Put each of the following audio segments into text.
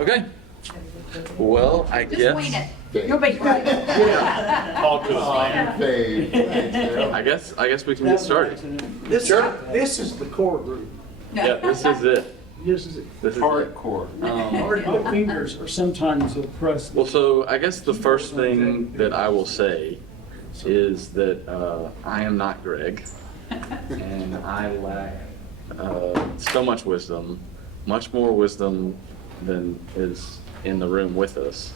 Okay. Well, I Just guess. wing it. You'll be great. Talk to us, man. I guess we can get started. This is the core group. Yeah, this is it. This is it. This is it. Hardcore. My fingers are sometimes oppressed. Well, so I guess the first thing that I will say is that I am not Greg, and I lack so much wisdom, much more wisdom than is in the room with us.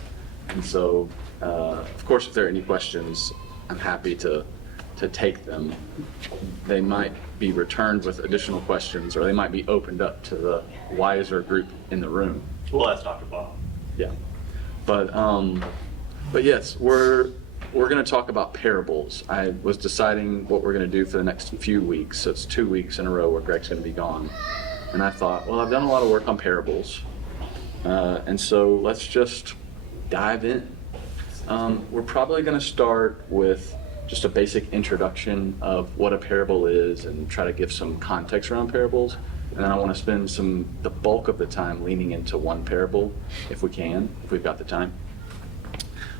And so, of course, if there are any questions, I'm happy to take them. They might be returned with additional questions, or they might be opened up to the wiser group in the room. We'll ask Dr. Bob. Yeah, but yes, we're going to talk about parables. I was deciding what we're going to do for the next few weeks. So it's 2 weeks in a row where Greg's going to be gone, and I thought, well, I've done a lot of work on parables, and so let's just dive in. We're probably going to start with just a basic introduction of what a parable is and try to give some context around parables. And then I want to spend the bulk of the time leaning into one parable, if we can, if we've got the time.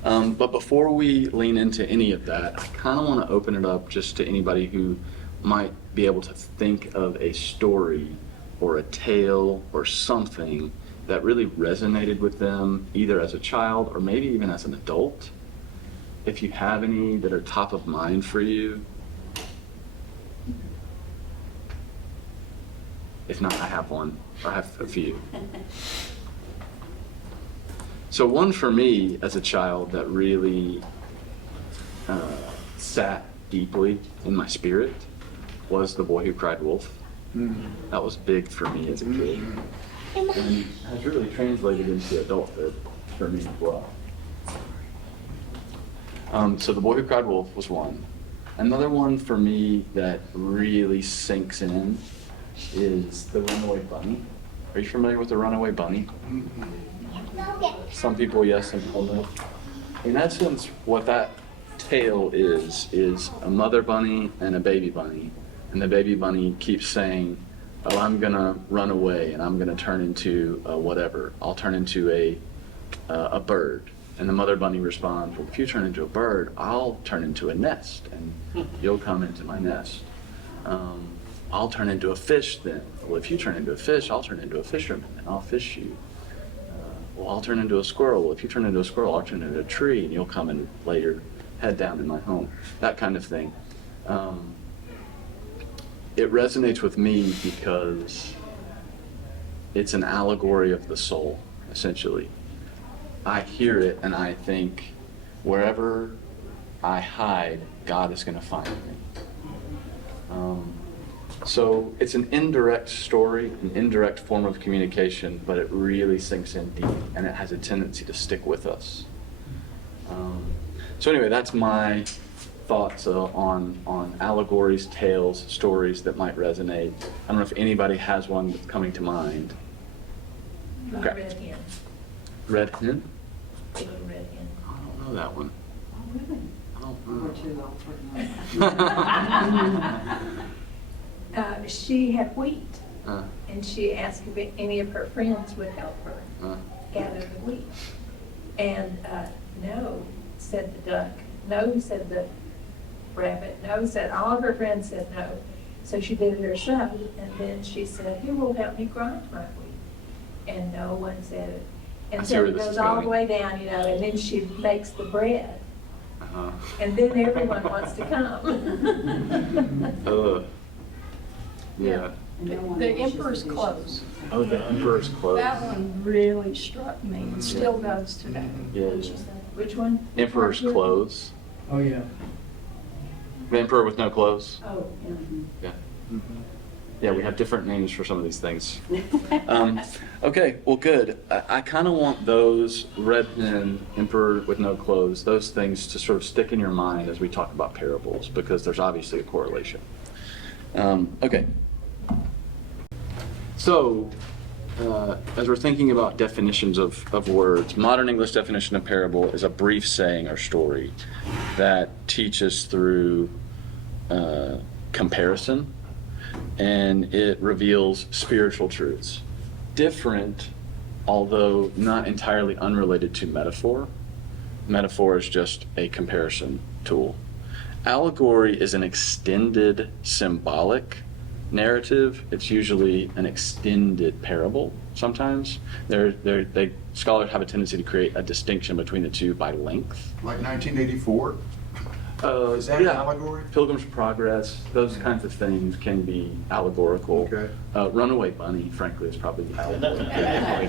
But before we lean into any of that, I kind of want to open it up just to anybody who might be able to think of a story or a tale or something that really resonated with them, either as a child or maybe even as an adult. If you have any that are top of mind for you. If not, I have one. I have a few. So one for me as a child that really sat deeply in my spirit was The Boy Who Cried Wolf. That was big for me as a kid. And has really translated into adulthood for me as well. So The Boy Who Cried Wolf was one. Another one for me that really sinks in is The Runaway Bunny. Are you familiar with The Runaway Bunny? Some people yes, some people no. In essence, what that tale is a mother bunny and a baby bunny. And the baby bunny keeps saying, oh, I'm gonna run away and I'm gonna turn into whatever. I'll turn into a bird. And the mother bunny responds, well, if you turn into a bird, I'll turn into a nest and you'll come into my nest. I'll turn into a fish then. Well, if you turn into a fish, I'll turn into a fisherman and I'll fish you. Well, I'll turn into a squirrel. Well, if you turn into a squirrel, I'll turn into a tree and you'll come and lay your head down in my home. That kind of thing. It resonates with me because it's an allegory of the soul, essentially. I hear it and I think, wherever I hide, God is going to find me. So it's an indirect story, an indirect form of communication, but it really sinks in deep and it has a tendency to stick with us. So anyway, that's my thoughts on allegories, tales, stories that might resonate. I don't know if anybody has one that's coming to mind. Okay. Red hen. Red hen? Big red hen. I don't know that one. Oh, really? I don't We're know. too old for that. She had wheat, and she asked if any of her friends would help her gather the wheat. And no, said the duck. No, said the rabbit. No, said all of her friends said no. So she did it herself, and then she said, who will help me grind my wheat? And no one said it. And so it goes all the way down, and then she makes the bread. And then everyone wants to come. Yeah. The Emperor's Clothes. Oh, the Emperor's Clothes. That one really struck me and still does today. Yeah. Which one? Emperor's Clothes. Oh, yeah. The Emperor with no clothes. Oh, yeah. Yeah. Yeah, we have different names for some of these things. Okay, well, good. I kind of want those red hen, Emperor with no clothes, those things to sort of stick in your mind as we talk about parables, because there's obviously a correlation. Okay. So, as we're thinking about definitions of words, modern English definition of parable is a brief saying or story that teaches through comparison, and it reveals spiritual truths. Different although not entirely unrelated to metaphor. Metaphor is just a comparison tool. Allegory is an extended symbolic narrative. It's usually an extended parable sometimes. Scholars have a tendency to create a distinction between the two by length. Like 1984? Is that an allegory? Pilgrim's Progress, those kinds of things can be allegorical. Okay. Runaway Bunny, frankly, is probably allegory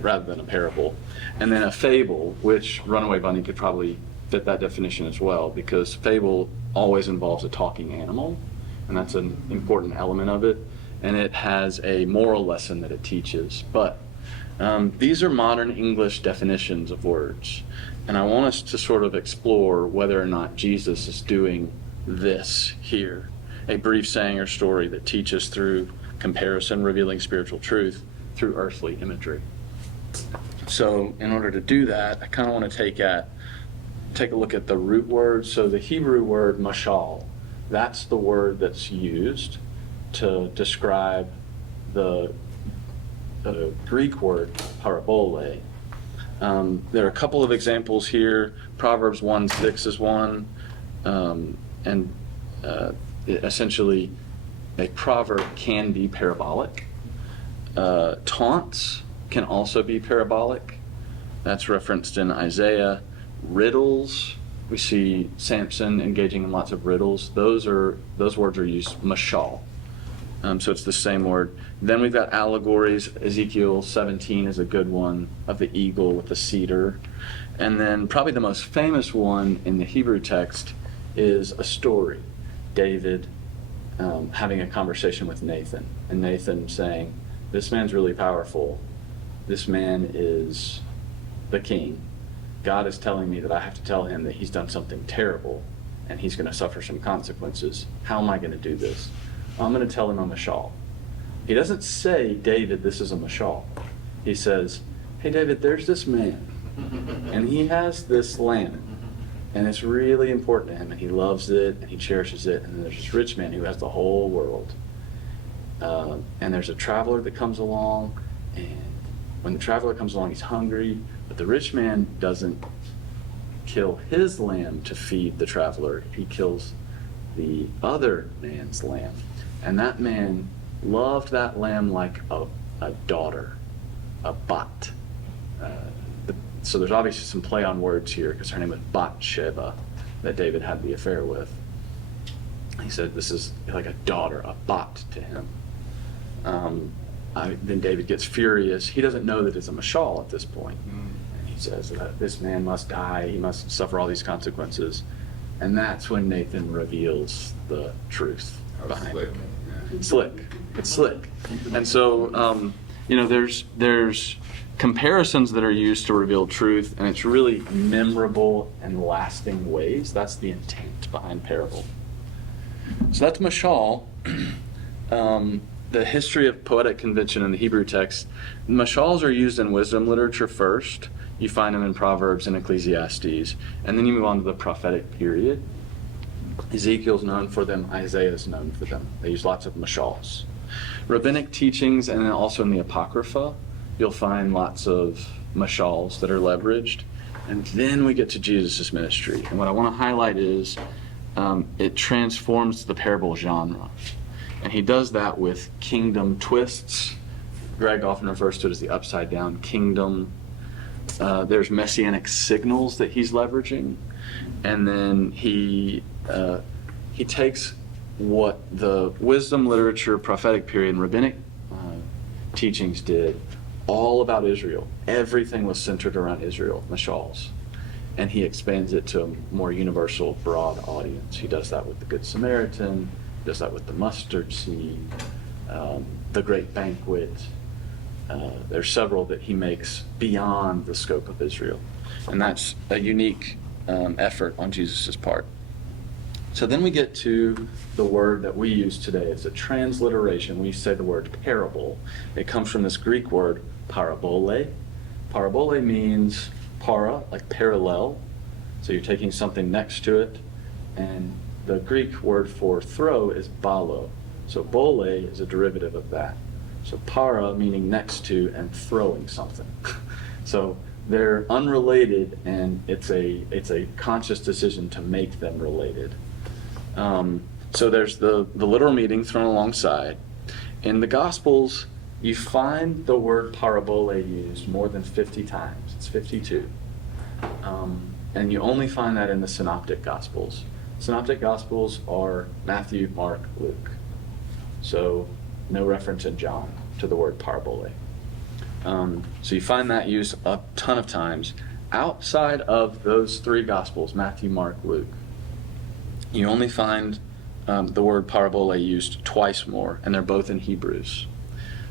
rather than a parable. And then a fable, which Runaway Bunny could probably fit that definition as well, because fable always involves a talking animal, and that's an important element of it, and it has a moral lesson that it teaches. But these are modern English definitions of words, and I want us to sort of explore whether or not Jesus is doing this here, a brief saying or story that teaches through comparison, revealing spiritual truth through earthly imagery. So in order to do that, I kind of want to take a look at the root word. So the Hebrew word mashal, that's the word that's used to describe the Greek word parabole. There are a couple of examples here. Proverbs 1:6 is one, and essentially a proverb can be parabolic. Taunts can also be parabolic. That's referenced in Isaiah. Riddles, we see Samson engaging in lots of riddles. Those words are used mashal. So it's the same word. Then we've got allegories. Ezekiel 17 is a good one, of the eagle with the cedar. And then probably the most famous one in the Hebrew text is a story. David having a conversation with Nathan, and Nathan saying, this man's really powerful. This man is the king. God is telling me that I have to tell him that he's done something terrible and he's going to suffer some consequences. How am I going to do this? I'm going to tell him a mashal. He doesn't say, David, this is a mashal. He says, hey, David, there's this man, and he has this lamb, and it's really important to him, and he loves it, and he cherishes it, and then there's this rich man who has the whole world. And there's a traveler that comes along, and when the traveler comes along, he's hungry, but the rich man doesn't kill his lamb to feed the traveler. He kills the other man's lamb. And that man loved that lamb like a daughter, a bat. So there's obviously some play on words here, because her name was Bathsheba, that David had the affair with. He said this is like a daughter, a bat to him. Then David gets furious. He doesn't know that it's a mashal at this point. And he says that this man must die. He must suffer all these consequences. And that's when Nathan reveals the truth behind it. Slick. It's slick. And so, there's comparisons that are used to reveal truth, and it's really memorable and lasting ways. That's the intent behind parable. So that's mashal. The history of poetic convention in the Hebrew text, mashals are used in wisdom literature first. You find them in Proverbs and Ecclesiastes, and then you move on to the prophetic period. Ezekiel's known for them, Isaiah's known for them. They use lots of mashals. Rabbinic teachings, and then also in the Apocrypha, you'll find lots of mashals that are leveraged. And then we get to Jesus' ministry. And what I want to highlight is it transforms the parable genre. And he does that with kingdom twists. Greg often refers to it as the upside down kingdom. There's messianic signals that he's leveraging. And then he takes what the wisdom literature, prophetic period, and rabbinic teachings did, all about Israel. Everything was centered around Israel, mashals. And he expands it to a more universal, broad audience. He does that with the Good Samaritan, does that with the mustard seed, the great banquet. There's several that he makes beyond the scope of Israel. And that's a unique effort on Jesus' part. So then we get to the word that we use today. It's a transliteration. We say the word parable. It comes from this Greek word parabole. Parabole means para, like parallel. So you're taking something next to it. And the Greek word for throw is balo. So bole is a derivative of that. So para meaning next to and throwing something. So they're unrelated, and it's a conscious decision to make them related. So there's the literal meaning thrown alongside. In the Gospels, you find the word parabole used more than 50 times. It's 52. And you only find that in the Synoptic Gospels. Synoptic Gospels are Matthew, Mark, Luke. So no reference in John to the word parabole. So you find that used a ton of times. Outside of those three Gospels, Matthew, Mark, Luke, you only find the word parabole used twice more, and they're both in Hebrews.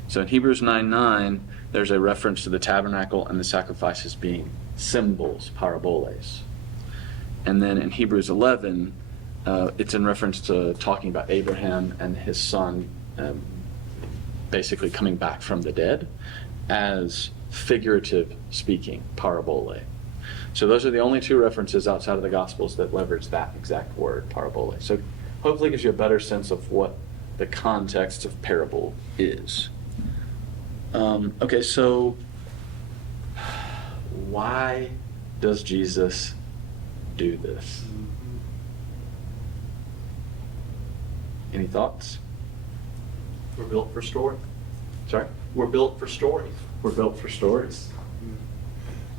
So in Hebrews 9:9, there's a reference to the tabernacle and the sacrifices being symbols, paraboles. And then in Hebrews 11, it's in reference to talking about Abraham and his son basically coming back from the dead as figurative speaking, parabole. So those are the only two references outside of the Gospels that leverage that exact word, parabole. So hopefully it gives you a better sense of what the context of parable is. Okay, so why does Jesus do this? Any thoughts? We're built for story. Sorry? We're built for stories. We're built for stories.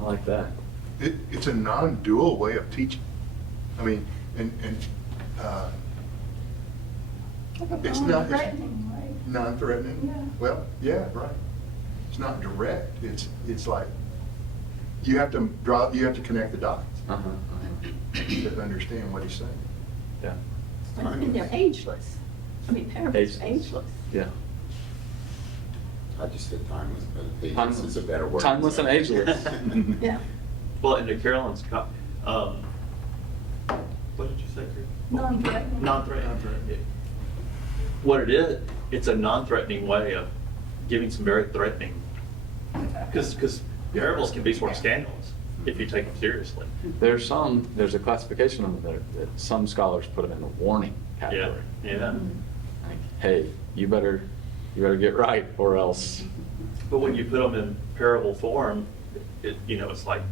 I like that. It's a non-dual way of teaching. I mean, it's not threatening, right? non-threatening. Yeah. Well, yeah, right. It's not direct. It's like you have to connect the dots to understand what he's saying. Yeah. And they're ageless. I mean, parables are ageless. Yeah. I just said timeless, but ageless Timeless. is a better word. Timeless and ageless. Yeah. Well, and to Carolyn's what did you say, Chris? Non-threatening. Non-threatening. What it is, it's a non-threatening way of giving some very threatening, because parables can be sort of scandalous if you take them seriously. There's a classification of them that some scholars put them in the warning Yeah, category. yeah. Like, hey, you better get right or else. But when you put them in parable form, it's like,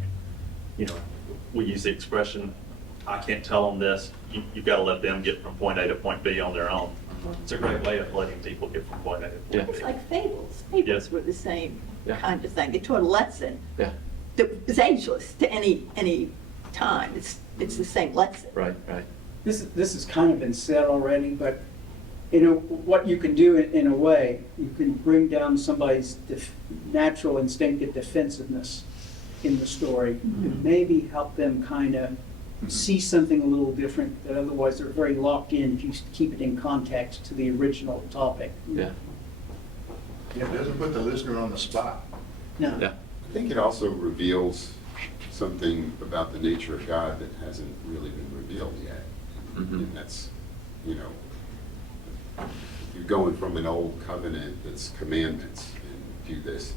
we use the expression, I can't tell them this, you've got to let them get from point A to point B on their own. It's a great way of letting people get from point A to point B. It's like fables. Fables Yes. were the same Yeah. kind of thing. They taught a lesson Yeah, that was ageless to any time. It's the same lesson. right. This has kind of been said already, but what you can do in a way, you can bring down somebody's natural instinctive defensiveness in the story and maybe help them kind of see something a little different that otherwise they're very locked in if you keep it in context to the original topic. Yeah, Yeah, it doesn't put the listener on the spot. No. yeah. I think it also reveals something about the nature of God that hasn't really been revealed yet. And that's, you're going from an old covenant that's commandments, and do this,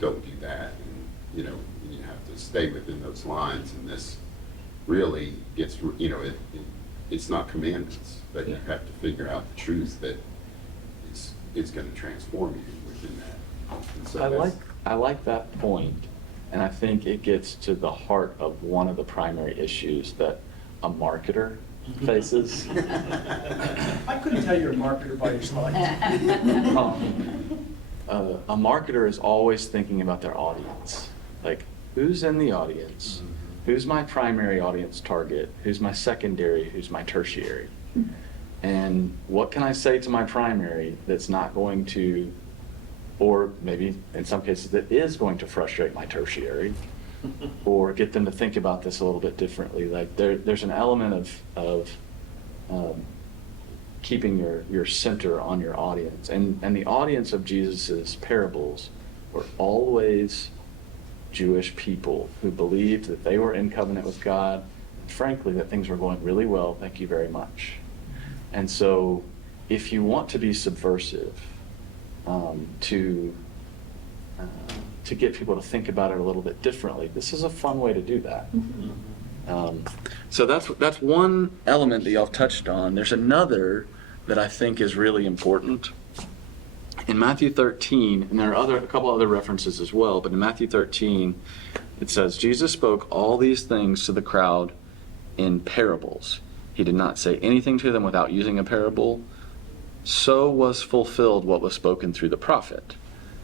don't do that, and, you have to stay within those lines, and this really gets, it's not commandments, but you have to figure out the truth that it's going to transform you within that. And so I like that point, and I think it gets to the heart of one of the primary issues that a marketer faces. I couldn't tell you're a marketer by your slides. A marketer is always thinking about their audience. Like, who's in the audience? Who's my primary audience target? Who's my secondary? Who's my tertiary? And what can I say to my primary that's not going to, or maybe in some cases that is going to frustrate my tertiary, or get them to think about this a little bit differently? Like there's an element of keeping your center on your audience. And the audience of Jesus's parables were always Jewish people who believed that they were in covenant with God, and frankly, that things were going really well, thank you very much. And so if you want to be subversive, to get people to think about it a little bit differently, this is a fun way to do that. So that's one element that y'all touched on. There's another that I think is really important, in Matthew 13, and there are a couple other references as well, but in Matthew 13, it says, Jesus spoke all these things to the crowd in parables. He did not say anything to them without using a parable. So was fulfilled what was spoken through the prophet.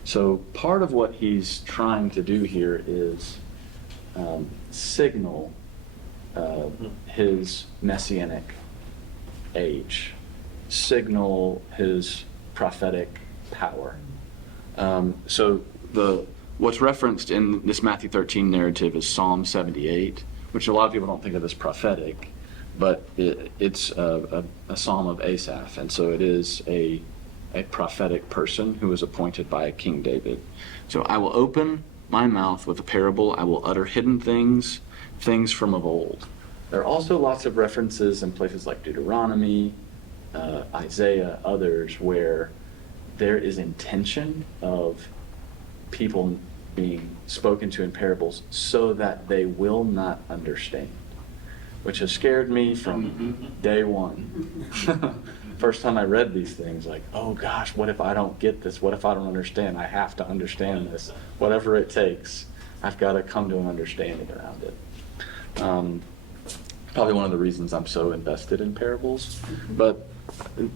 So part of what he's trying to do here is signal his messianic age, signal his prophetic power. So what's referenced in this Matthew 13 narrative is Psalm 78, which a lot of people don't think of as prophetic, but it's a psalm of Asaph, and so it is a prophetic person who was appointed by King David. So I will open my mouth with a parable, I will utter hidden things, things from of old. There are also lots of references in places like Deuteronomy, Isaiah, others, where there is intention of people being spoken to in parables so that they will not understand, which has scared me from day one. First time I read these things, like, oh gosh, what if I don't get this? What if I don't understand? I have to understand this. Whatever it takes, I've got to come to an understanding around it. Probably one of the reasons I'm so invested in parables. But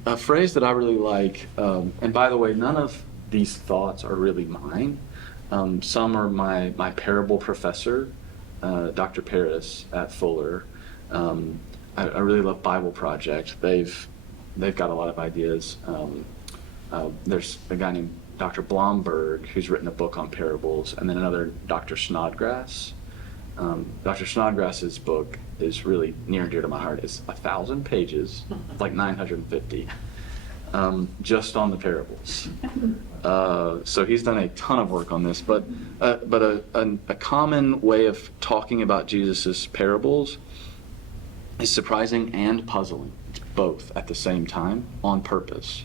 a phrase that I really like, and by the way, none of these thoughts are really mine. Some are my parable professor, Dr. Paris at Fuller. I really love Bible Project. They've got a lot of ideas. There's a guy named Dr. Blomberg who's written a book on parables, and then another Dr. Snodgrass. Dr. Snodgrass's book is really near and dear to my heart. It's 1,000 pages, like 950, just on the parables. So he's done a ton of work on this, but a common way of talking about Jesus's parables is surprising and puzzling. It's both at the same time, on purpose.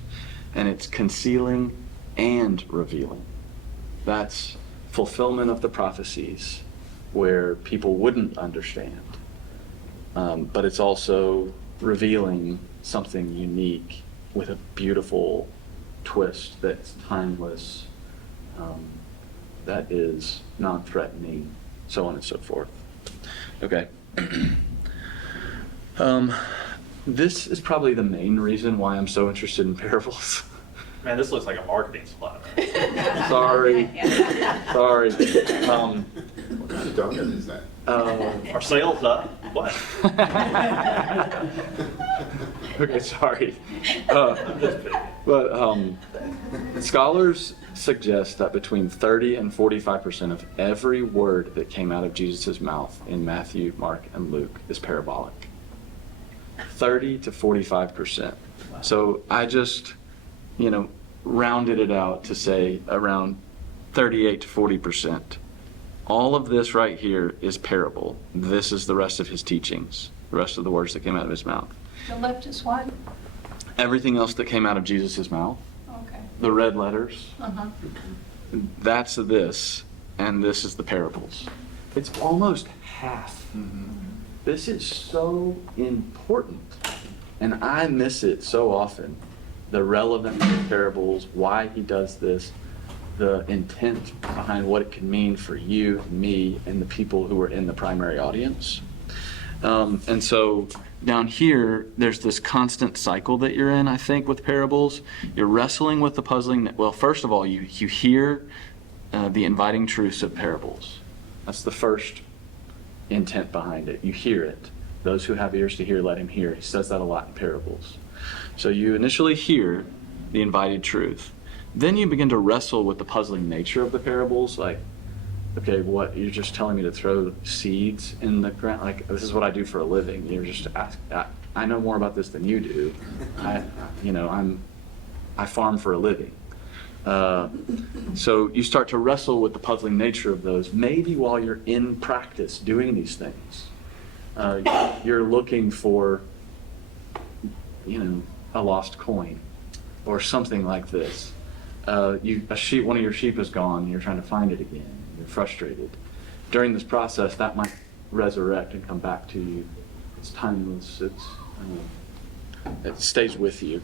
And it's concealing and revealing. That's fulfillment of the prophecies where people wouldn't understand. But it's also revealing something unique with a beautiful twist that's timeless, that is non-threatening, so on and so forth. Okay. This is probably the main reason why I'm so interested in parables. Man, this looks like a marketing slide. Sorry. What kind of donut is that? Are sales up? What? Okay, sorry. I'm just kidding. But scholars suggest that between 30 and 45% of every word that came out of Jesus' mouth in Matthew, Mark, and Luke is parabolic. 30 to 45%. So I just, rounded it out to say around 38 to 40%. All of this right here is parable. This is the rest of his teachings, the rest of the words that came out of his mouth. The left is what? Everything else that came out of Jesus' mouth, Okay. the red letters, Uh-huh. that's this, and this is the parables. It's almost half. This is so important, and I miss it so often. The relevance of parables, why he does this, the intent behind what it can mean for you, me, and the people who are in the primary audience. And so down here, there's this constant cycle that you're in, I think, with parables. You're wrestling with the puzzling. Well, first of all, you hear the inviting truths of parables. That's the first intent behind it. You hear it. Those who have ears to hear, let him hear. He says that a lot in parables. So you initially hear the invited truth. Then you begin to wrestle with the puzzling nature of the parables. Like, okay, what, you're just telling me to throw seeds in the ground? Like, this is what I do for a living. You're just I know more about this than you do. I farm for a living. So you start to wrestle with the puzzling nature of those, maybe while you're in practice doing these things. You're looking for, a lost coin or something like this. One of your sheep is gone, and you're trying to find it again. You're frustrated. During this process, that might resurrect and come back to you. It's timeless. It stays with you.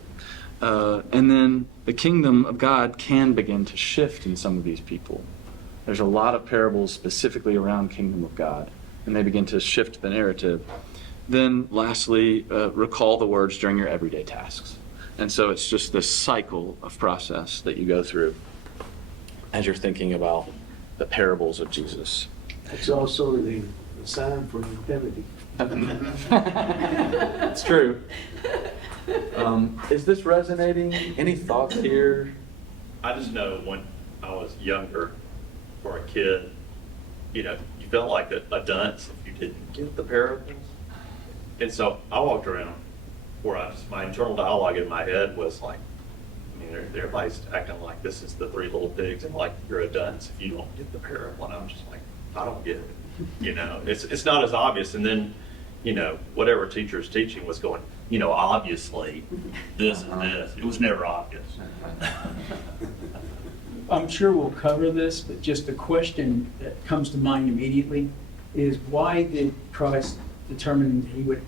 And then the kingdom of God can begin to shift in some of these people. There's a lot of parables specifically around kingdom of God, and they begin to shift the narrative. Then lastly, recall the words during your everyday tasks. And so it's just this cycle of process that you go through as you're thinking about the parables of Jesus. It's also the sign for infinity. It's true. Is this resonating? Any thoughts here? I just know when I was younger, or a kid, you felt like a dunce if you didn't get the parables. And so I walked around where my internal dialogue in my head was like, everybody's acting like this is the Three Little Pigs, and like you're a dunce if you don't get the parable. And I'm just like, I don't get it. It's not as obvious. And then, whatever teacher's teaching was going, obviously this and this. It was never obvious. I'm sure we'll cover this, but just a question that comes to mind immediately is why did Christ determine he would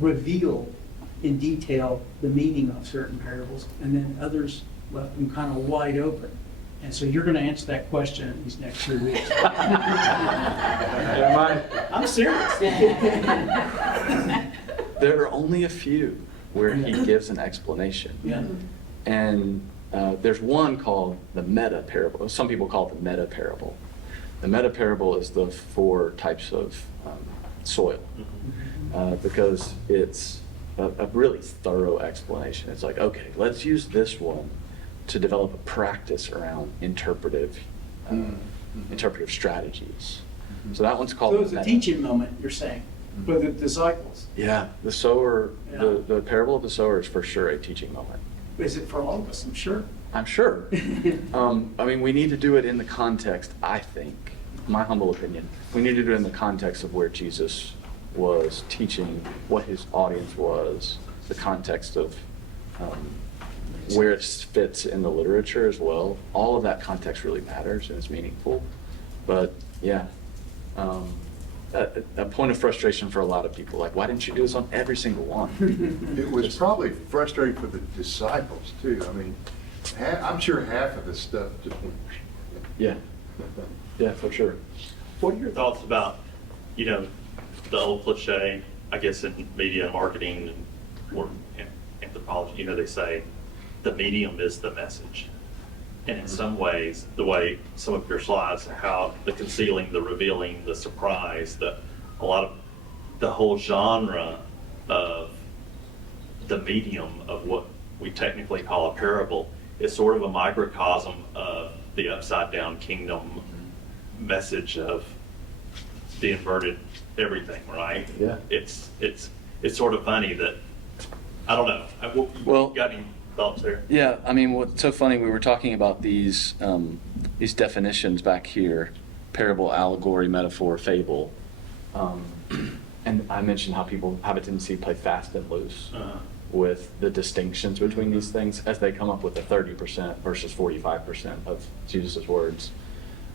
reveal in detail the meaning of certain parables, and then others left them kind of wide open? And so you're going to answer that question in these next 2 weeks. I'm serious. There are only a few where he gives an explanation. Yeah. And there's one called the meta parable. Some people call it the meta parable. The meta parable is the 4 types of soil, because it's a really thorough explanation. It's like, okay, let's use this one to develop a practice around interpretive strategies. So that one's called. So it was a teaching moment, you're saying, for the disciples. Yeah, the sower, Yeah. the parable of the sower is for sure a teaching moment. Is it for all of us? I'm sure. I'm sure. We need to do it in the context, I think, my humble opinion, we need to do it in the context of where Jesus was teaching, what his audience was, the context of where it fits in the literature as well. All of that context really matters and is meaningful. But yeah, a point of frustration for a lot of people. Like, why didn't you do this on every single one? It was probably frustrating for the disciples too. I'm sure half of the stuff just went. Yeah, yeah, for sure. What are your thoughts about, the old cliche, I guess, in media marketing or anthropology, they say the medium is the message. And in some ways, the way some of your slides, how the concealing, the revealing, the surprise, a lot of the whole genre of the medium of what we technically call a parable is sort of a microcosm of the upside down kingdom message of the inverted everything, right? Yeah. It's sort of funny that, I don't know. Well, Got any thoughts there? Yeah, what's so funny, we were talking about these definitions back here: parable, allegory, metaphor, fable. And I mentioned how people have a tendency to play fast and loose with the distinctions between these things as they come up with the 30% versus 45% of Jesus' words.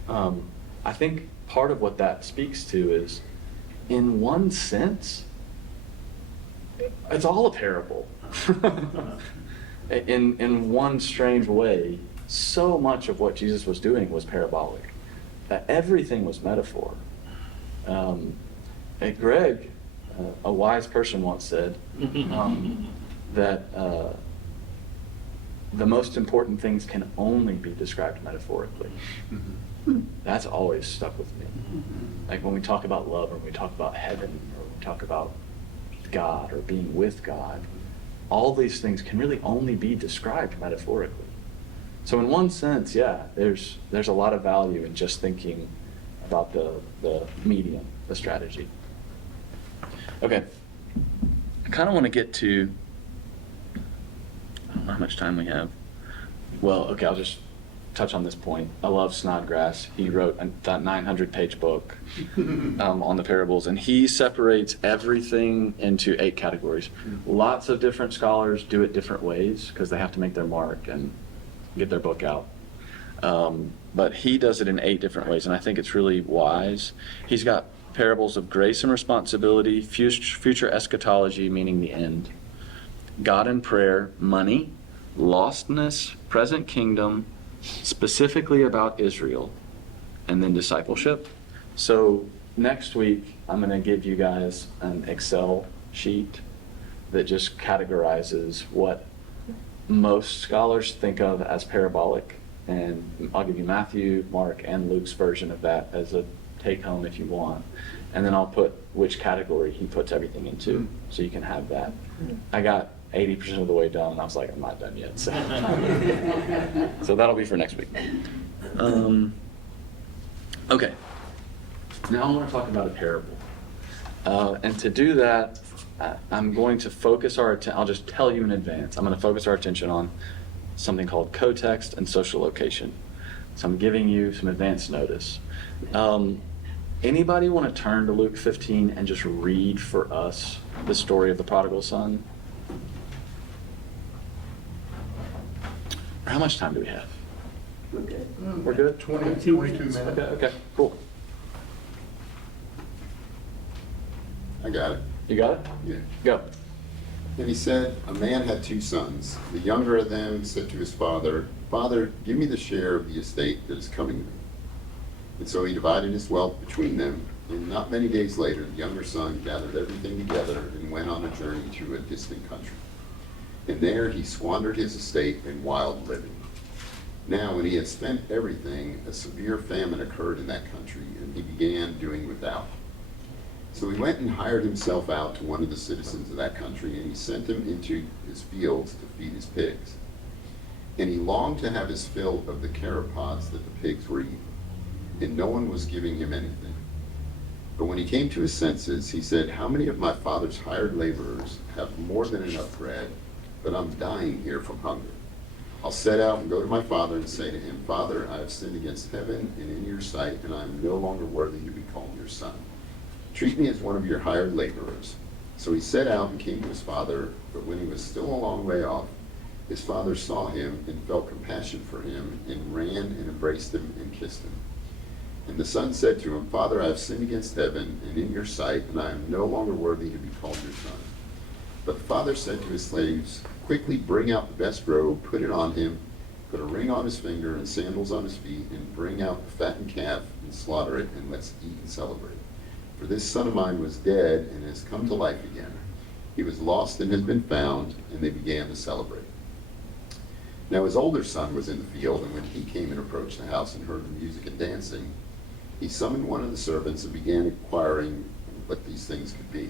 I think part of what that speaks to is, in one sense, it's all a parable. In one strange way, so much of what Jesus was doing was parabolic. Everything was metaphor. And Greg, a wise person, once said that the most important things can only be described metaphorically. That's always stuck with me. Like when we talk about love, or when we talk about heaven, or we talk about God, or being with God, all these things can really only be described metaphorically. So in one sense, yeah, there's a lot of value in just thinking about the medium, the strategy. Okay, I kind of want to get to, I don't know how much time we have. Well, okay, I'll just touch on this point. I love Snodgrass. He wrote that 900-page book on the parables, and he separates everything into 8 categories. Lots of different scholars do it different ways because they have to make their mark and get their book out. But he does it in 8 different ways, and I think it's really wise. He's got parables of grace and responsibility, future eschatology, meaning the end, God in prayer, money, lostness, present kingdom, specifically about Israel, and then discipleship. So next week, I'm going to give you guys an Excel sheet that just categorizes what most scholars think of as parabolic. And I'll give you Matthew, Mark, and Luke's version of that as a take home if you want. And then I'll put which category he puts everything into, so you can have that. I got 80% of the way done, and I was like, I'm not done yet. So, so that'll be for next week. Okay. Now I want to talk about a parable. And to do that, I'm going to focus our attention, I'll just tell you in advance, I'm going to focus our attention on something called context and social location. So I'm giving you some advance notice. Anybody want to turn to Luke 15 and just read for us the story of the prodigal son? Or how much time do we have? We're good. We're good? 22 minutes. Okay, cool. I got it. You got it? Yeah. Go. And he said, a man had 2 sons. The younger of them said to his father, Father, give me the share of the estate that is coming to me. And so he divided his wealth between them. And not many days later, the younger son gathered everything together and went on a journey to a distant country. And there he squandered his estate in wild living. Now, when he had spent everything, a severe famine occurred in that country, and he began doing without. So he went and hired himself out to one of the citizens of that country, and he sent him into his fields to feed his pigs. And he longed to have his fill of the carob pods that the pigs were eating, and no one was giving him anything. But when he came to his senses, he said, How many of my father's hired laborers have more than enough bread, but I'm dying here from hunger? I'll set out and go to my father and say to him, Father, I have sinned against heaven and in your sight, and I am no longer worthy to be called your son. Treat me as one of your hired laborers. So he set out and came to his father, but when he was still a long way off, his father saw him and felt compassion for him, and ran and embraced him and kissed him. And the son said to him, Father, I have sinned against heaven and in your sight, and I am no longer worthy to be called your son. But the father said to his slaves, Quickly bring out the best robe, put it on him, put a ring on his finger and sandals on his feet, and bring out the fattened calf and slaughter it, and let's eat and celebrate. For this son of mine was dead and has come to life again. He was lost and has been found, and they began to celebrate. Now his older son was in the field, and when he came and approached the house and heard the music and dancing, he summoned one of the servants and began inquiring what these things could be.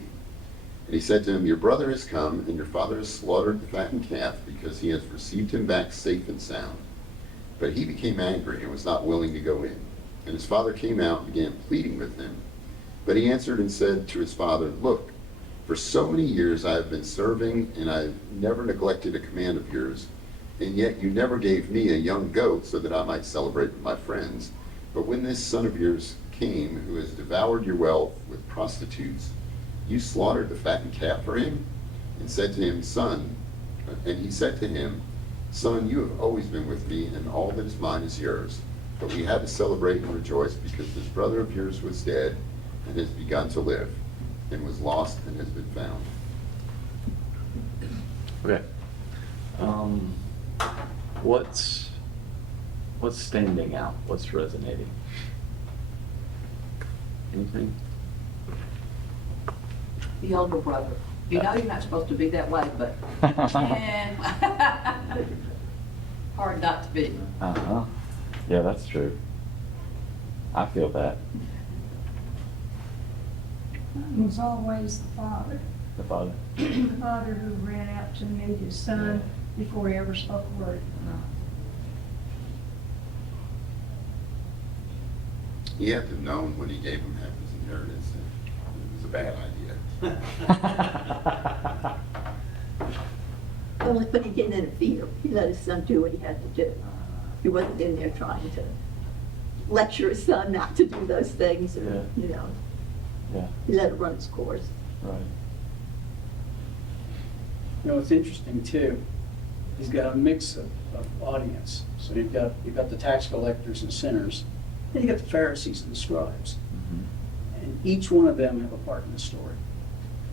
And he said to him, Your brother has come, and your father has slaughtered the fattened calf, because he has received him back safe and sound. But he became angry and was not willing to go in. And his father came out and began pleading with him. But he answered and said to his father, Look, for so many years I have been serving, and I have never neglected a command of yours, and yet you never gave me a young goat so that I might celebrate with my friends. But when this son of yours came, who has devoured your wealth with prostitutes, you slaughtered the fattened calf for him, and said to him, and he said to him, Son, you have always been with me, and all that is mine is yours. But we had to celebrate and rejoice, because this brother of yours was dead and has begun to live, and was lost and has been found. Okay. What's standing out? What's resonating? Anything? The younger brother. You know you're not supposed to be that way, but man, hard not to be. Uh-huh. Yeah, that's true. I feel that. It was always the father. The father. The father who ran out to meet his son before he ever spoke a word. He had to have known when he gave him half his inheritance that it was a bad idea. Well, but he didn't interfere. He let his son do what he had to do. He wasn't in there trying to lecture his son not to do those things, or, Yeah. you know. Yeah, He let it run its course. right. You know, what's interesting too, he's got a mix of audience. So you've got the tax collectors and sinners, then you've got the Pharisees and the scribes. Mm-hmm. And each one of them have a part in the story,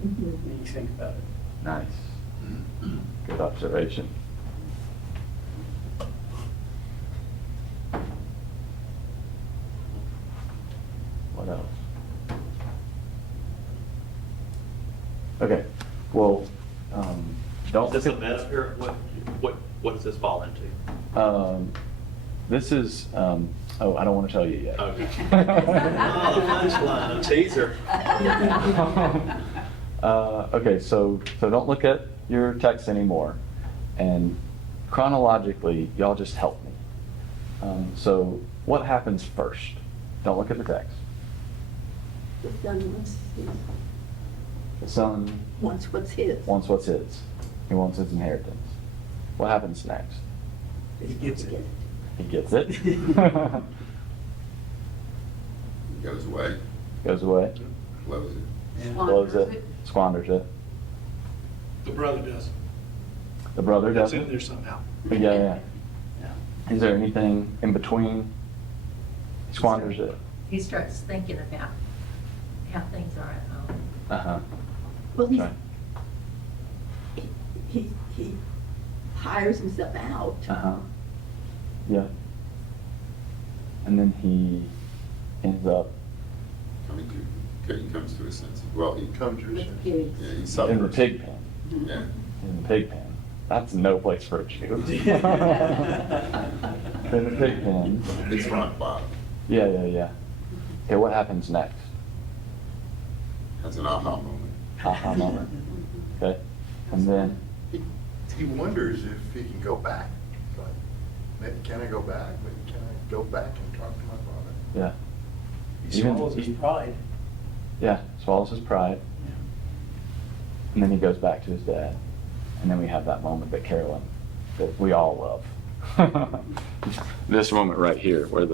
Mhm. when you think about it. Nice. Good observation. What else? Okay, well, don't Is this look a at, meta, or what does this fall into? this is, oh, I don't want to tell you yet. Okay. Oh, punchline, a teaser. Okay, so don't look at your text anymore, and chronologically, y'all just help me. So what happens first? Don't look at the text. The son wants, The son wants what's his. wants what's his. He wants his inheritance. What happens next? He gets it. He gets it. Goes away, Goes away, blows it. blows it, squanders it. The brother does. The brother That's does in it. there somehow. Yeah. Is there anything in between? He squanders it. He starts thinking about how things are at home. Uh-huh. Well, Sorry. he hires himself out. Uh-huh. Yeah. And then he ends up He comes to a sense, well, he Come to With us. the pigs. yeah, he in the suffers. pig pen. Yeah. In the pig pen. That's no place for a Jew. In the pig pen. It's rock bottom. Yeah. Okay, what happens next? That's an aha moment. Aha moment. Okay. And then, He wonders if he can go back. Like, maybe can I go back? Maybe can I go back and talk to my father? yeah. He swallows his pride. Yeah, swallows his pride. And then he goes back to his dad. And then we have that moment that Carolyn, that we all love. This moment right here where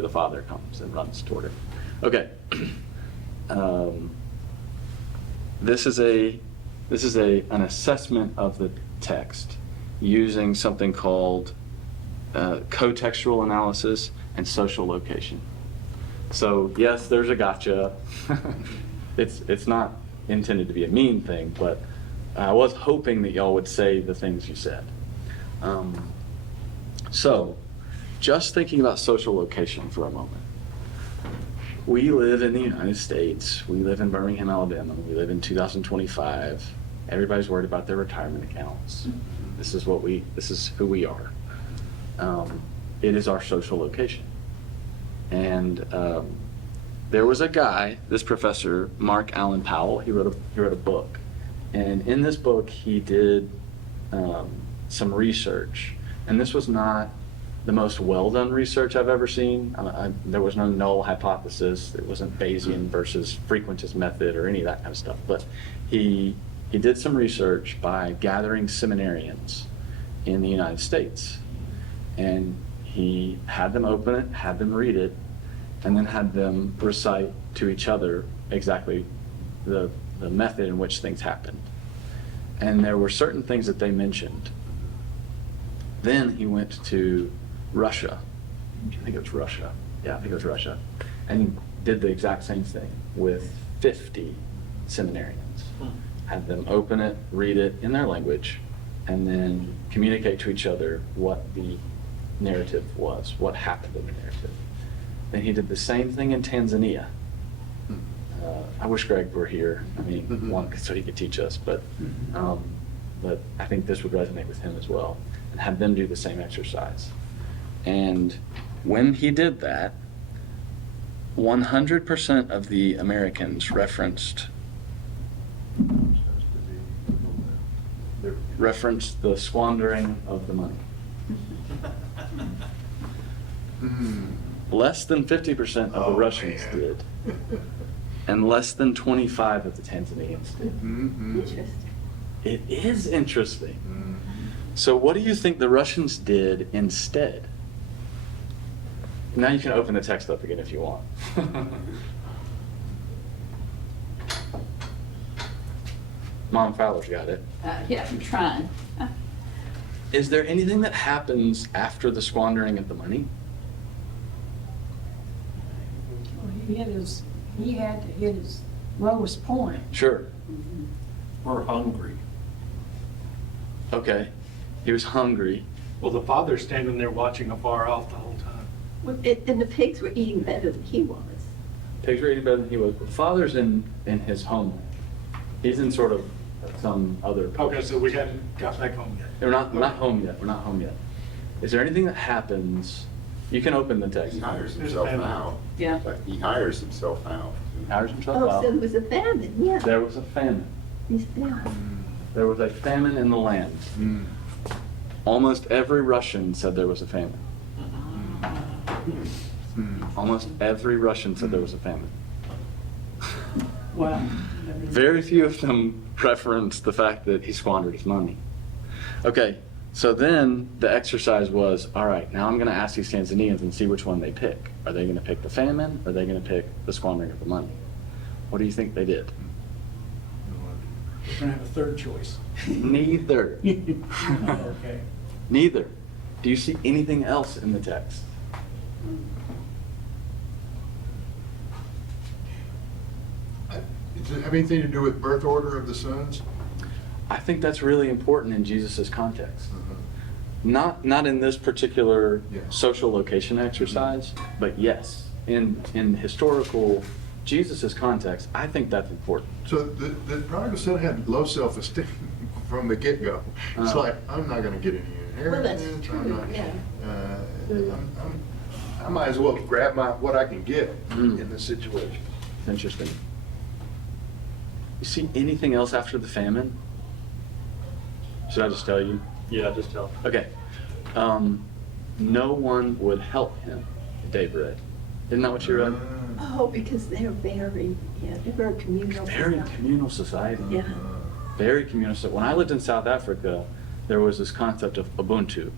the father comes and runs toward him. Okay. This is an assessment of the text using something called contextual analysis and social location. So yes, there's a gotcha. It's not intended to be a mean thing, but I was hoping that y'all would say the things you said. So just thinking about social location for a moment. We live in the United States. We live in Birmingham, Alabama. We live in 2025. Everybody's worried about their retirement accounts. This is who we are. It is our social location. And there was a guy, this professor, Mark Allen Powell, he wrote a book. And in this book, he did some research. And this was not the most well-done research I've ever seen. There was no null hypothesis. It wasn't Bayesian versus frequentist method or any of that kind of stuff. But he did some research by gathering seminarians in the United States. And he had them open it, had them read it, and then had them recite to each other exactly the method in which things happened. And there were certain things that they mentioned. Then he went to Russia. I think it was Russia. Yeah, I think it was Russia. And did the exact same thing with 50 seminarians. Had them open it, read it in their language, and then communicate to each other what the narrative was, what happened in the narrative. Then he did the same thing in Tanzania. I wish Greg were here. I mean, one, so he could teach us, but I think this would resonate with him as well. And had them do the same exercise. And when he did that, 100% of the Americans referenced the squandering of the money. Less than 50% of the Russians did. And less than 25 of the Tanzanians did. Interesting. It is interesting. So what do you think the Russians did instead? Now you can open the text up again if you want. Mom Fowler's got it. Yeah, I'm trying. Is there anything that happens after the squandering of the money? Well, he had to hit his lowest point. Sure. We're hungry. Okay. He was hungry. Well, the father's standing there watching afar off the whole time. And the pigs were eating better than he was. Pigs were eating better than he was. The father's in his home. He's in sort of some other. Okay, so we hadn't got back home yet. We're not home yet. We're not home yet. Is there anything that happens? You can open the text. He hires There's a himself famine. out. Yeah. But he hires himself out. Hires himself Oh, out. so there was a famine, yeah. There was a famine. Yeah. There was a famine in the land. Almost every Russian said there was a famine. Almost every Russian said there was a famine. Wow. Very few of them referenced the fact that he squandered his money. Okay, so then the exercise was, all right, now I'm going to ask these Tanzanians and see which one they pick. Are they going to pick the famine, or are they going to pick the squandering of the money? What do you think they did? We're gonna have a third choice. Neither. Okay. Neither. Do you see anything else in the text? Does it have anything to do with birth order of the sons? I think that's really important in Jesus' context. Not in this particular Yeah. social location exercise, but yes, in historical Jesus' context, I think that's important. So the prodigal son had low self-esteem from the get-go. It's Uh-huh. like, I'm not gonna get any Well, that's inheritance. true, yeah. I might as well grab what I can get Mm. in this situation. It's interesting. You see anything else after the famine? Should I just tell you? Yeah, just tell. Okay. No one would help him, Dave read. Isn't that what you read? Oh, because they're very communal. Very communal society. Yeah. Very communal. So when I lived in South Africa, there was this concept of Ubuntu.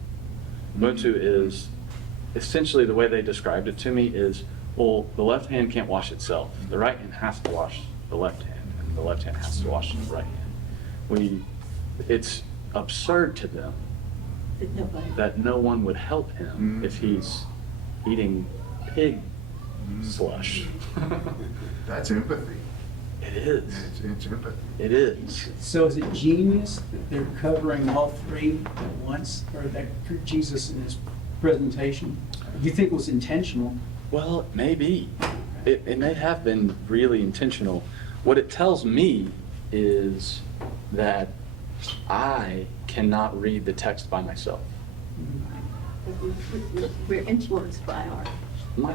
Ubuntu is essentially, the way they described it to me is, well, the left hand can't wash itself. The right hand has to wash the left hand, and the left hand has to wash the right hand. It's absurd to them That nobody. that no one would help him if he's eating pig slush. That's empathy. It is. It's empathy. It is. So is it genius that they're covering all three at once, or that Jesus in his presentation? Do you think it was intentional? Well, maybe. It may have been really intentional. What it tells me is that I cannot read the text by myself. We're influenced by our.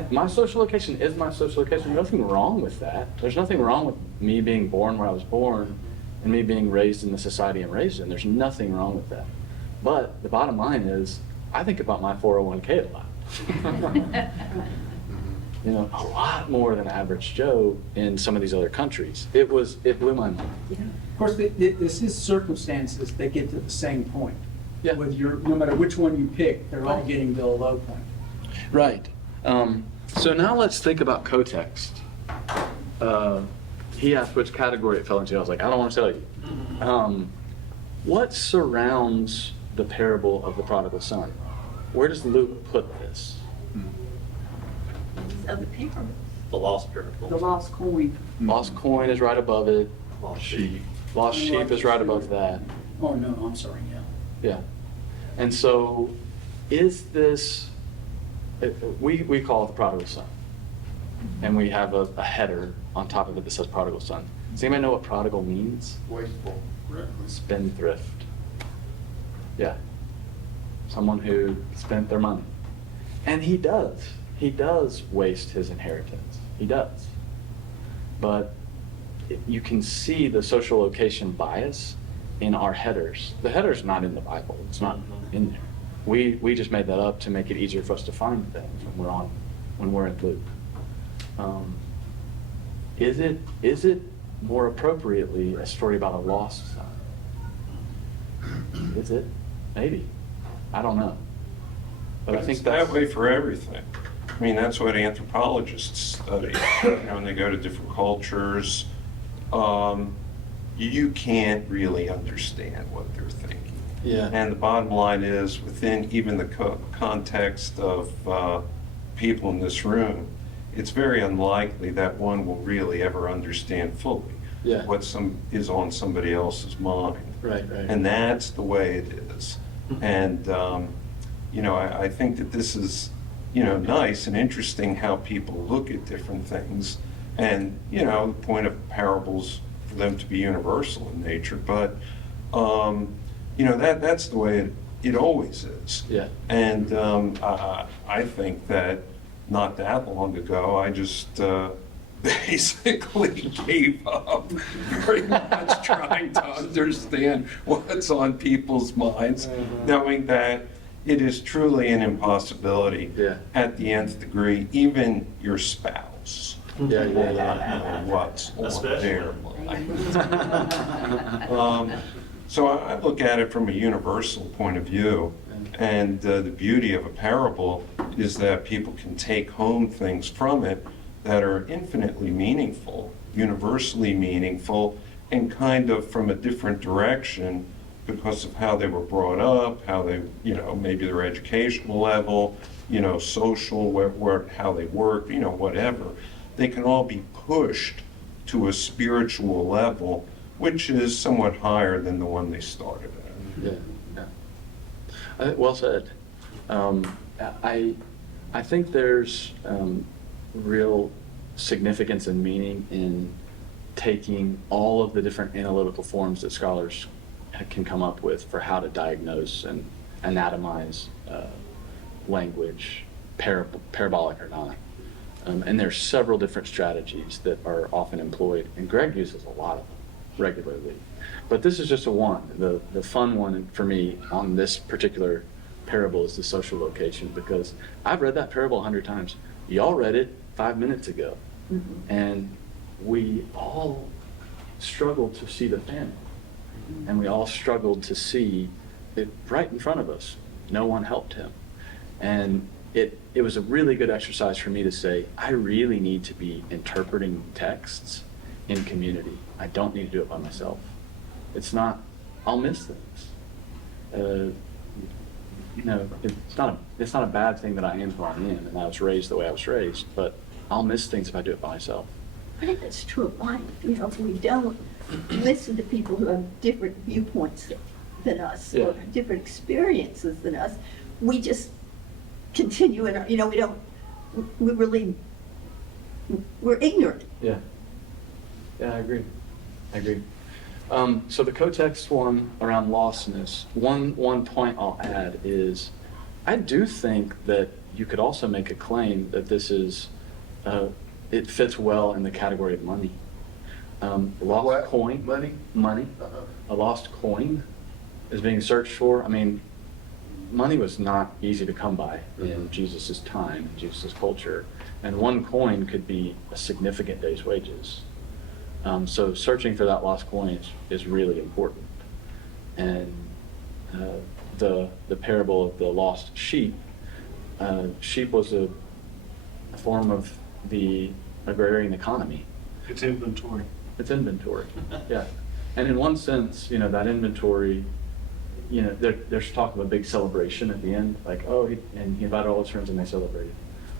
My social location is my social location. There's nothing wrong with that. There's nothing wrong with me being born where I was born and me being raised in the society I'm raised in. There's nothing wrong with that. But the bottom line is, I think about my 401k a lot. You know, a lot more than average Joe in some of these other countries. It blew my mind. Yeah. Of course, this is circumstances that get to the same point. Yeah. No matter which one you pick, they're all getting to a low point. Right. So now let's think about cotext. He asked which category it fell into. I was like, I don't want to tell you. What surrounds the parable of the prodigal son? Where does Luke put this? Of the parable. The lost parable. The lost coin. Lost coin is right above it. Lost sheep. Lost sheep is right above that. Oh, no, I'm sorry, yeah. Yeah. And so is this, we call it the prodigal son. And we have a header on top of it that says prodigal son. Does anybody know what prodigal means? Wasteful, reckless. Spendthrift. Yeah. Someone who spent their money. And he does. He does waste his inheritance. He does. But you can see the social location bias in our headers. The header's not in the Bible. It's not in there. We just made that up to make it easier for us to find things when we're in Luke. Is it more appropriately a story about a lost son? Is it? Maybe. I don't know. But I think It's that's that way for everything. I mean, that's what anthropologists study. You know, when they go to different cultures, you can't really understand what they're thinking. Yeah. And the bottom line is, within even the context of people in this room, it's very unlikely that one will really ever understand fully. Yeah. what is on somebody else's mind. Right. And that's the way it is. And, I think that this is, nice and interesting how people look at different things. And, the point of parables for them to be universal in nature. But, that's the way it always is. Yeah. And I think that not that long ago, I just basically gave up very much trying to understand what's on people's minds, knowing that it is truly an impossibility at the nth degree, even your spouse. Yeah. What's on Especially. their mind. So I look at it from a universal point of view, and the beauty of a parable is that people can take home things from it that are infinitely meaningful, universally meaningful, and kind of from a different direction because of how they were brought up, how they, maybe their educational level, social, how they work, whatever. They can all be pushed to a spiritual level, which is somewhat higher than the one they started at. Yeah. Well said. I think there's real significance and meaning in taking all of the different analytical forms that scholars can come up with for how to diagnose and anatomize language, parabolic or not. And there's several different strategies that are often employed, and Greg uses a lot of them regularly. But this is just a one. The fun one for me on this particular parable is the social location, because I've read that parable 100 times. Y'all read it 5 minutes ago. And we all struggled to see the family. And we all struggled to see it right in front of us. No one helped him. And it was a really good exercise for me to say, I really need to be interpreting texts in community. I don't need to do it by myself. It's not, I'll miss things. It's not a bad thing that I am who I am and I was raised the way I was raised, but I'll miss things if I do it by myself. I think that's true of life. If we don't listen to people who have different viewpoints than us, or different experiences than us, we just continue in our, we're ignorant. Yeah, I agree. So the co-text one around lostness, one point I'll add is, I do think that you could also make a claim that this is, it fits well in the category of money. Lost What? coin. Money? A lost coin is being searched for. I mean, money was not easy to come by in Jesus' time, Jesus' culture. And one coin could be a significant day's wages. So searching for that lost coin is really important. And the parable of the lost sheep, sheep was a form of the agrarian economy. It's inventory. It's inventory, yeah. And in one sense, that inventory, there's talk of a big celebration at the end, like, he invited all his friends and they celebrated.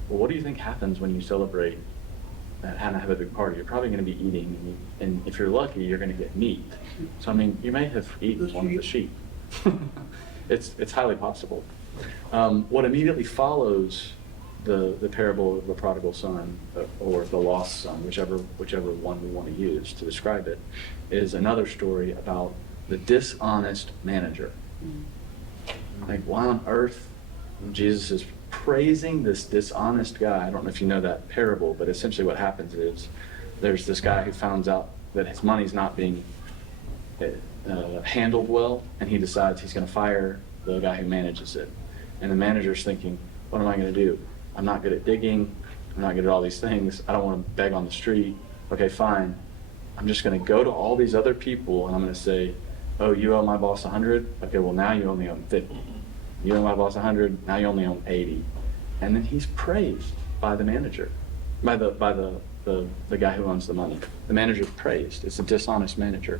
Well, what do you think happens when you celebrate and have a big party? You're probably going to be eating, and if you're lucky, you're going to get meat. So, you may have eaten one of the sheep. It's highly possible. What immediately follows the parable of the prodigal son, or the lost son, whichever one we want to use to describe it, is another story about the dishonest manager. Like, why on earth Jesus is praising this dishonest guy? I don't know if you know that parable, but essentially what happens is there's this guy who finds out that his money's not being handled well, and he decides he's going to fire the guy who manages it. And the manager's thinking, what am I going to do? I'm not good at digging. I'm not good at all these things. I don't want to beg on the street. Okay, fine. I'm just going to go to all these other people and I'm going to say, oh, you owe my boss 100? Okay, well, now you only owe 50. You owe my boss 100, now you only owe 80. And then he's praised by the manager, by the guy who owns the money. The manager's praised. It's a dishonest manager.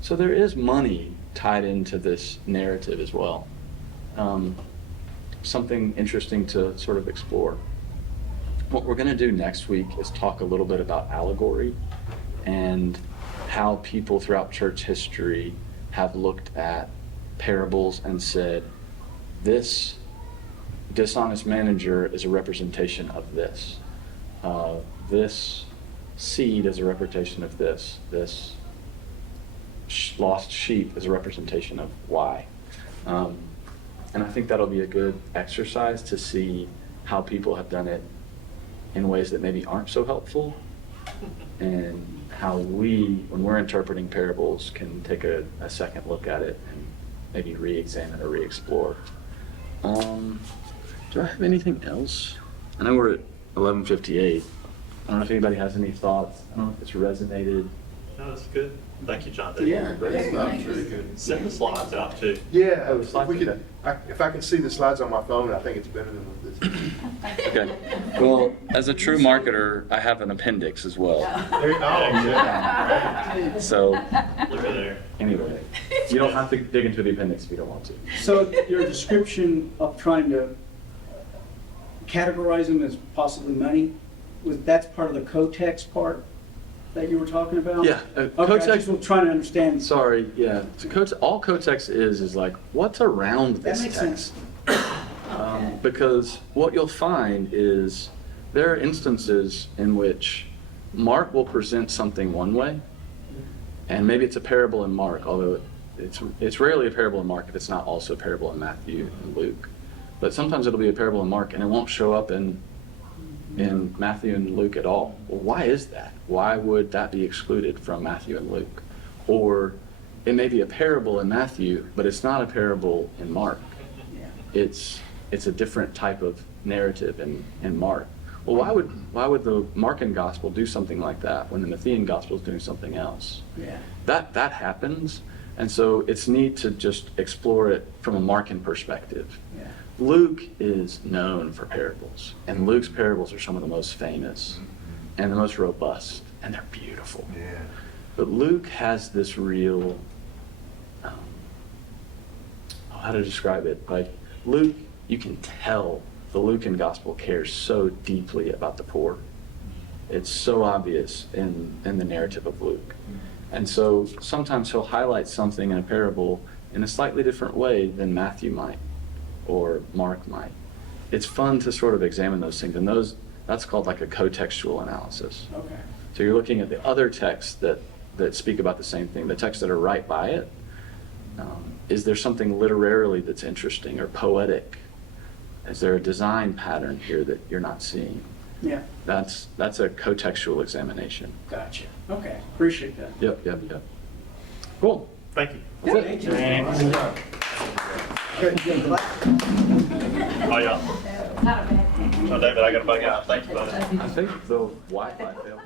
So there is money tied into this narrative as well. Something interesting to sort of explore. What we're going to do next week is talk a little bit about allegory and how people throughout church history have looked at parables and said, this dishonest manager is a representation of this. This seed is a representation of this. This lost sheep is a representation of Y. And I think that'll be a good exercise to see how people have done it in ways that maybe aren't so helpful, and how we, when we're interpreting parables, can take a second look at it and maybe re-examine or re-explore. Do I have anything else? I know we're at 11:58. I don't know if anybody has any thoughts. I don't know if it's resonated. No, that's good. Thank you, John David. Yeah, great stuff, really good. Send the slides out too. Yeah, Oh, if slides, we could, okay. if I can see the slides on my phone, I think it's better than with this. Okay. Well, as a true marketer, I have an appendix as well. There, oh, yeah. So, Look at there. anyway, you don't have to dig into the appendix if you don't want to. So your description of trying to categorize them as possibly money, that's part of the co-text part that you were talking about? Yeah, Okay, I co-text. just was trying to understand. Sorry, yeah. So all cotext is like, what's around That this makes text? sense. Because what you'll find is there are instances in which Mark will present something one way, and maybe it's a parable in Mark, although it's rarely a parable in Mark if it's not also a parable in Matthew and Luke. But sometimes it'll be a parable in Mark, and it won't show up in Matthew and Luke at all. Well, why is that? Why would that be excluded from Matthew and Luke? Or it may be a parable in Matthew, but it's not a parable in Mark. It's a different type of narrative in Mark. Well, why would the Markan gospel do something like that when the Matthean gospel is doing something else? Yeah. That happens, and so it's neat to just explore it from a Markan perspective. Yeah. Luke is known for parables, and Luke's parables are some of the most famous and the most robust, and they're beautiful. Yeah. But Luke has this real, how to describe it? Like, Luke, you can tell the Lucan gospel cares so deeply about the poor. It's so obvious in the narrative of Luke. And so sometimes he'll highlight something in a parable in a slightly different way than Matthew might or Mark might. It's fun to sort of examine those things, and that's called like a contextual analysis. Okay. So you're looking at the other texts that speak about the same thing, the texts that are right by it. Is there something literarily that's interesting or poetic? Is there a design pattern here that you're not seeing? Yeah, That's a contextual examination. gotcha. Okay, appreciate that. Yep. Cool. Thank you. Thank you. Oh, yeah. John David, I got to bug out. Thank you, buddy. I think the Wi-Fi failed.